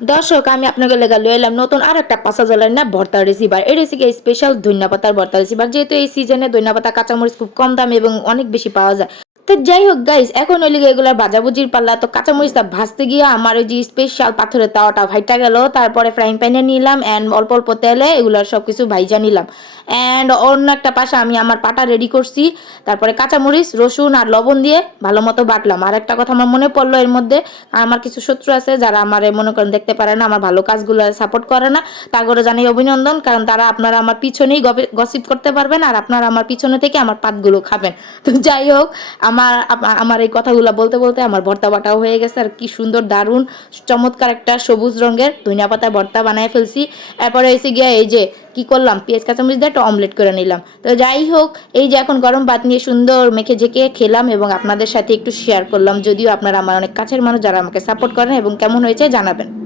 দর্শক, আমি আপনাকে লেগা লয়ে এলাম নতুন আর একটা পাঁচা জলের না ভর্তা রেসিপার এই রেসিপি স্পেশাল ধন্যপাতার ভর্তা রেসিপার যেহেতু এই সিজনে ধন্যপাতা পাতা কাঁচামরিচ খুব কম দাম এবং অনেক বেশি পাওয়া যায়। তো যাই হোক গাইস এখন ওই লিগে এগুলো ভাজাভুজির পাল্লা, তো কাঁচামরিচটা ভাজতে গিয়ে আমার ওই যে স্পেশাল পাথরের তাওয়াটা ভাইটা গেল, তারপরে ফ্রাইং প্যানে নিলাম অ্যান্ড অল্প অল্প তেলে এগুলোর সব কিছু ভাইজা নিলাম। অ্যান্ড অন্য একটা পাশে আমি আমার পাটা রেডি করছি, তারপরে কাঁচামরিচ, রসুন আর লবণ দিয়ে ভালো মতো বাটলাম। আর একটা কথা আমার মনে পড়ল এর মধ্যে, আমার কিছু শত্রু আছে যারা আমার মনে করেন দেখতে পারে না, আমার ভালো কাজগুলো সাপোর্ট করে না তারপরে জানাই অভিনন্দন, কারণ তারা আপনারা আমার পিছনেই গসিপ করতে পারবেন আর আপনারা আমার পিছনে থেকে আমার পাতগুলো খাবেন। তো যাই হোক, আমার আমা- আমার এই কথাগুলো বলতে বলতে আমার ভর্তা বাটাও হয়ে গেছে। আর কি সুন্দর দারুণ, চমৎকার একটা সবুজ রঙের ধনিয়া পাতা ভর্তা বানায় ফেলছি। এরপরে এসে গিয়ে এই যে কি করলাম, পেঁয়াজ, কাঁচামরিচ দিয়ে একটা অমলেট করে নিলাম। তো যাই হোক, এই যে এখন গরম ভাত নিয়ে সুন্দর মেখে ঝেঁকে খেলাম এবং আপনাদের সাথে একটু শেয়ার করলাম। যদিও আপনারা আমার অনেক কাছের মানুষ যারা আমাকে সাপোর্ট করেন এবং কেমন হয়েছে জানাবেন।